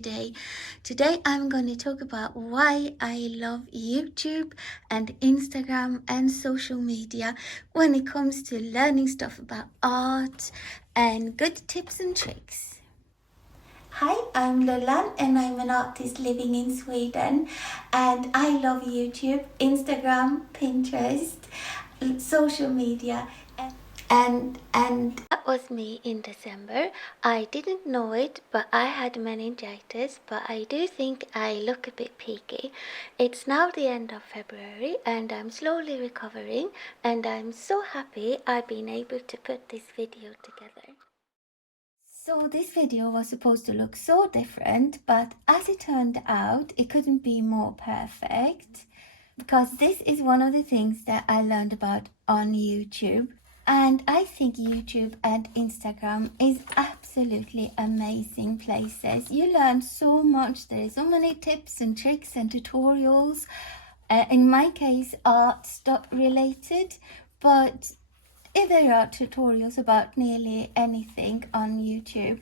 Today I'm going to talk about why I love YouTube and Instagram and social media when it comes to learning stuff about art and good tips and tricks. Hi, I'm Lullan and I'm an artist living in Sweden, and I love YouTube, Instagram, Pinterest, social media, and that was me in December. I didn't know it, but I had meningitis, but I do think I look a bit peaky. It's now the end of February and I'm slowly recovering, and I'm so happy I've been able to put this video together. So this video was supposed to look so different, but as it turned out, it couldn't be more perfect, because this is one of the things that I learned about on YouTube. And I think YouTube and Instagram is absolutely amazing places. You learn so much. There's so many tips and tricks and tutorials. In my case, art stuff related, but there are tutorials about nearly anything on YouTube.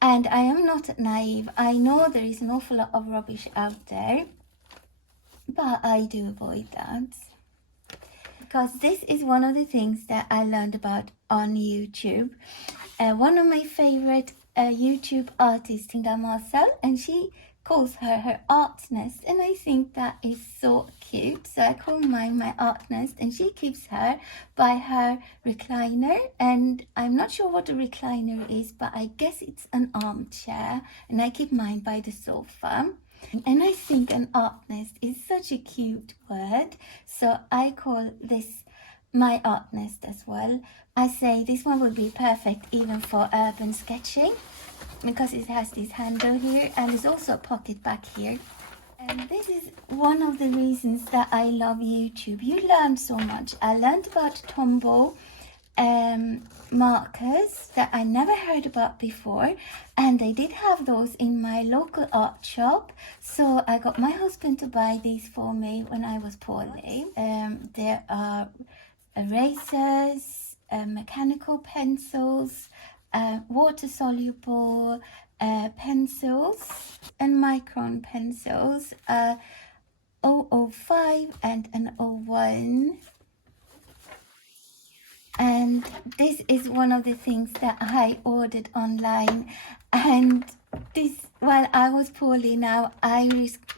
And I am not naive. I know there is an awful lot of rubbish out there, but I do avoid that, because this is one of the things that I learned about on YouTube. One of my favorite YouTube artists is Marcille, and she calls her art nest, and I think that is so cute. So I call mine my art nest, and she keeps her by her recliner, and I'm not sure what a recliner is, but I guess it's an armchair, and I keep mine by the sofa. And I think an art nest is such a cute word, so I call this my art nest as well. I say this one would be perfect even for urban sketching, because it has this handle here and there's also a pocket back here. And this is one of the reasons that I love YouTube. You learn so much. I learned about Tombow markers that I never heard about before, and they did have those in my local art shop, so I got my husband to buy these for me when I was poorly. There are erasers, mechanical pencils, water soluble pencils and micron pencils, 005 and an 01. And this is one of the things that I ordered online, and this, while I was poorly now, I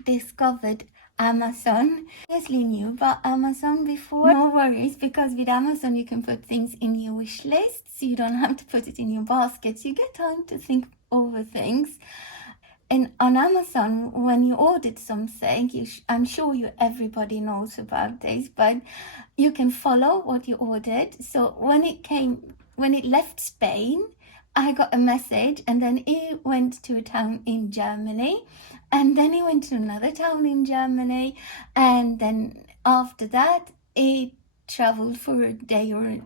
discovered Amazon. Obviously knew about Amazon before. No worries, because with Amazon you can put things in your wish list, so you don't have to put it in your basket. You get time to think over things. And on Amazon, when you ordered something, I'm sure everybody knows about this, but you can follow what you ordered. So when it left Spain, I got a message, and then it went to a town in Germany, and then it went to another town in Germany, and then after that it traveled for a day or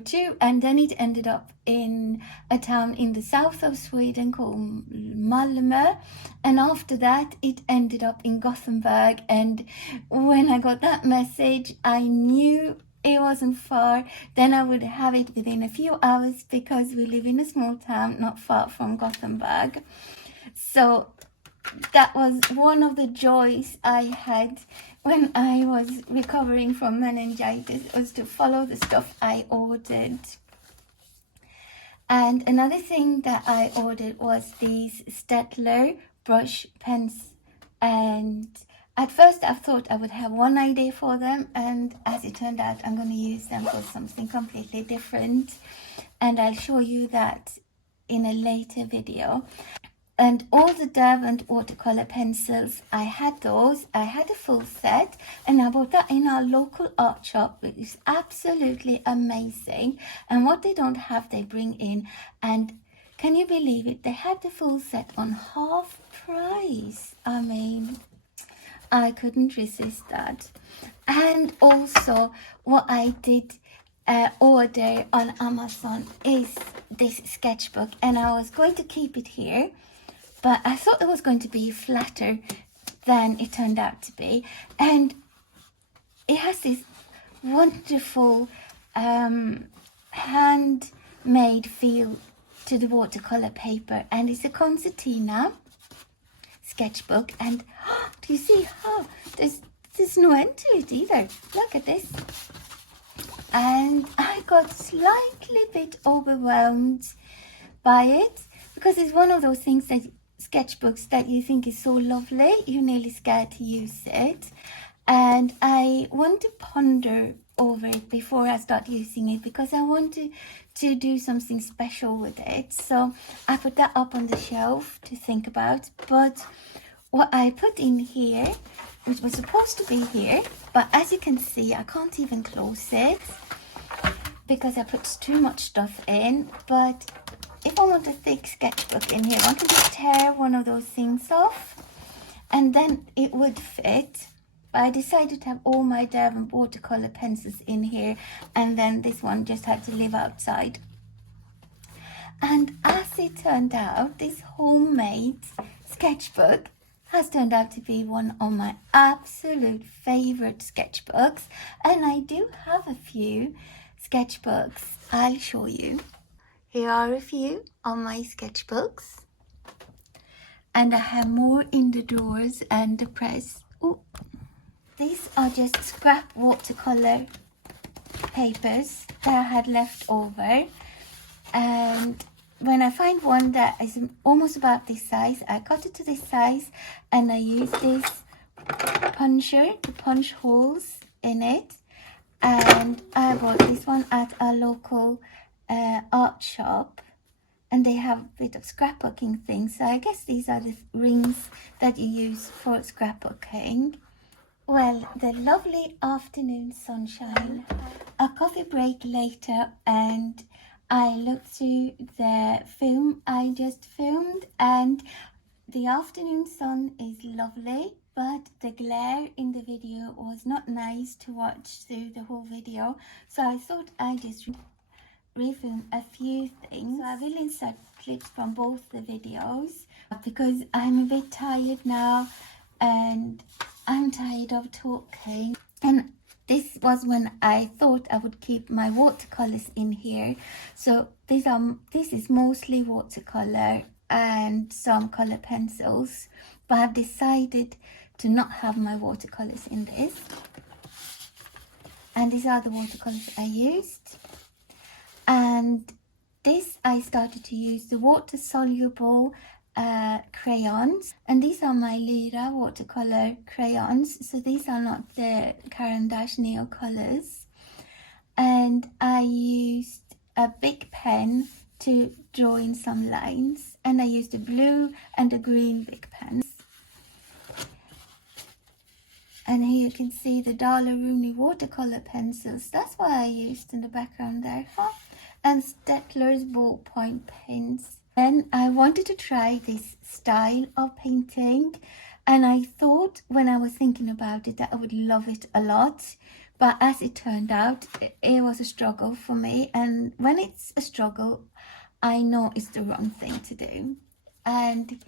two, and then it ended up in a town in the south of Sweden called Malmö, and after that it ended up in Gothenburg. And when I got that message, I knew it wasn't far, then I would have it within a few hours, because we live in a small town not far from Gothenburg. So that was one of the joys I had when I was recovering from meningitis, was to follow the stuff I ordered. And another thing that I ordered was these Statler brush pens, and at first I thought I would have one idea for them, and as it turned out, I'm going to use them for something completely different, and I'll show you that in a later video. And all the Derwent watercolor pencils, I had those. I had a full set, and I bought that in our local art shop, which is absolutely amazing. And what they don't have, they bring in. And can you believe it? They had the full set on half price. I mean, I couldn't resist that. And also what I did order on Amazon is this sketchbook, and I was going to keep it here, but I thought it was going to be flatter than it turned out to be. And it has this wonderful handmade feel to the watercolor paper, and it's a Concertina Sketchbook. And do you see how there's no end to it either? Look at this. And I got slightly bit overwhelmed by it, because it's one of those things that sketchbooks that you think is so lovely, you're nearly scared to use it. And I want to ponder over it before I start using it, because I want to do something special with it. So I put that up on the shelf to think about. But what I put in here, which was supposed to be here, but as you can see, I can't even close it because I put too much stuff in. But if I want a thick sketchbook in here, I can just tear one of those things off and then it would fit. But I decided to have all my Derwent watercolor pencils in here, and then this one just had to live outside. And as it turned out, this homemade sketchbook has turned out to be one of my absolute favorite sketchbooks. And I do have a few sketchbooks. I'll show you. Here are a few of my sketchbooks. And I have more in the drawers and the press. Ooh. These are just scrap watercolor papers that I had left over. And when I find one that is almost about this size, I cut it to this size, and I use this puncher to punch holes in it. And I bought this one at a local art shop, and they have a bit of scrapbooking things. So I guess these are the rings that you use for scrapbooking. Well, the lovely afternoon sunshine, a coffee break later, and I looked through the film I just filmed, and the afternoon sun is lovely, but the glare in the video was not nice to watch through the whole video. So I thought I'd just refilm a few things. So I will insert clips from both the videos, because I'm a bit tired now and I'm tired of talking. And this was when I thought I would keep my watercolors in here. So this is mostly watercolor and some color pencils, but I've decided to not have my watercolors in this. And these are the watercolors I used. And this I started to use the water soluble crayons, and these are my Lyra watercolor crayons, so these are not the Caran d'Ache Neo colors. And I used a big pen to draw in some lines, and I used a blue and a green big pens. And here you can see the Darla Rooney watercolor pencils. That's what I used in the background there, and Statler's ballpoint pens. And I wanted to try this style of painting, and I thought when I was thinking about it that I would love it a lot, but as it turned out, it was a struggle for me. And when it's a struggle, I know it's the wrong thing to do. And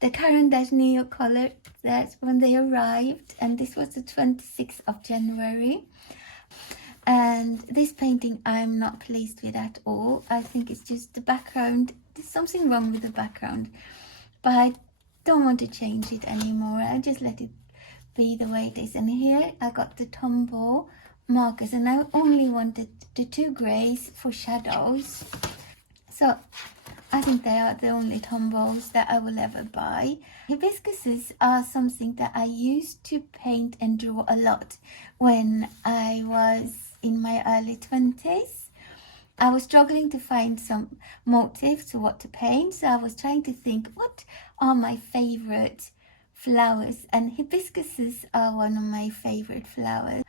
the Caran d'Ache Neo color, that's when they arrived, and this was the 26th of January. And this painting I'm not pleased with at all. I think it's just the background. There's something wrong with the background, but I don't want to change it anymore. I just let it be the way it is. And here I got the Tombow markers, and I only wanted the 2 grays for shadows. So I think they are the only Tombows that I will ever buy. Hibiscuses are something that I used to paint and draw a lot when I was in my early 20s. I was struggling to find some motives to what to paint, so I was trying to think, what are my favorite flowers? And hibiscuses are one of my favorite flowers.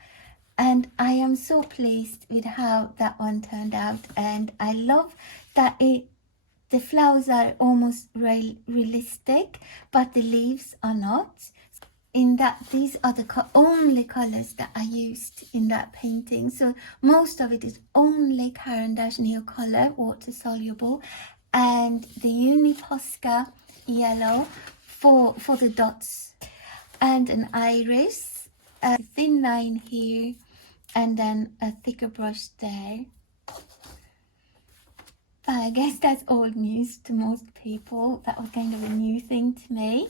And I am so pleased with how that one turned out, and I love that the flowers are almost realistic, but the leaves are not. In that, these are the only colors that I used in that painting. So most of it is only Caran d'Ache Neo color, water soluble, and the Uniposca yellow for the dots, and an iris, a thin line here, and then a thicker brush there. But I guess that's old news to most people. That was kind of a new thing to me.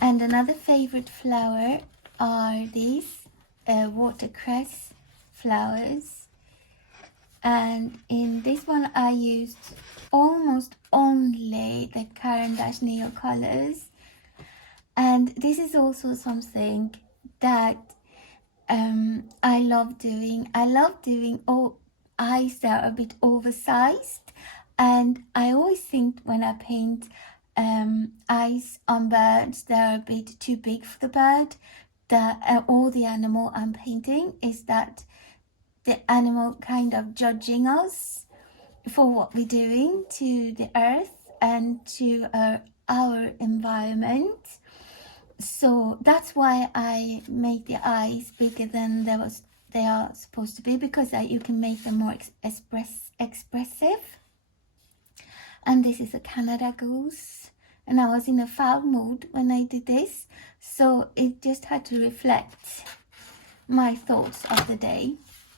And another favorite flower are these watercress flowers. And in this one I used almost only the Caran d'Ache nail colors. And this is also something that I love doing. I love doing eyes that are a bit oversized, and I always think when I paint eyes on birds that are a bit too big for the bird, or the animal I'm painting, is that the animal kind of judging us for what we're doing to the earth and to our environment. So that's why I make the eyes bigger than they are supposed to be, because you can make them more expressive. And this is a Canada Goose, and I was in a foul mood when I did this, so it just had to reflect my thoughts of the day.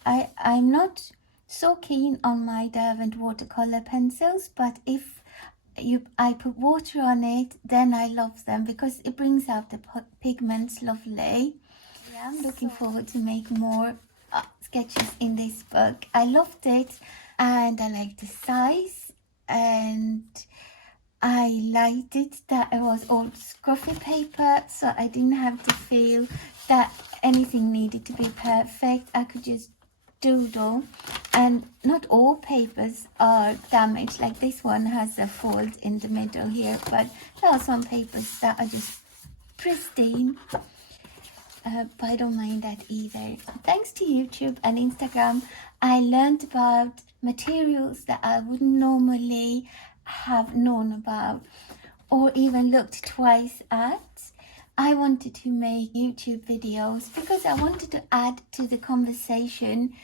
I'm not so keen on my Derwent watercolor pencils, but if I put water on it, then I love them because it brings out the pigments lovely. Yeah, I'm looking forward to make more sketches in this book. I loved it, and I liked the size, and I liked it that it was all scruffy paper, so I didn't have to feel that anything needed to be perfect. I could just doodle, and not all papers are damaged. Like this one has a fold in the middle here, but there are some papers that are just pristine. But I don't mind that either. Thanks to YouTube and Instagram, I learned about materials that I wouldn't normally have known about or even looked twice at. I wanted to make YouTube videos because I wanted to add to the conversation,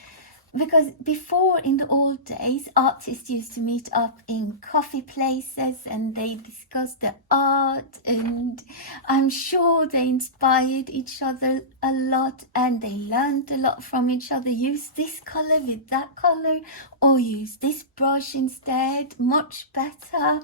because before, in the old days, artists used to meet up in coffee places and they discussed the art, and I'm sure they inspired each other a lot and they learned a lot from each other. Use this color with that color, or use this brush instead, much better.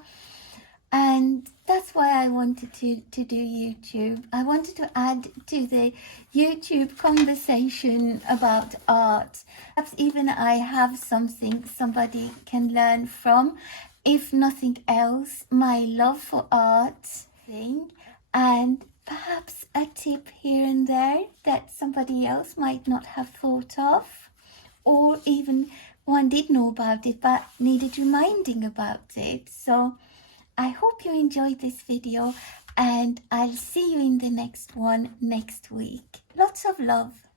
And that's why I wanted to do YouTube. I wanted to add to the YouTube conversation about art. Perhaps even I have something somebody can learn from. If nothing else, my love for art thing, and perhaps a tip here and there that somebody else might not have thought of, or even one did know about it but needed reminding about it. So I hope you enjoyed this video, and I'll see you in the next one next week. Lots of love.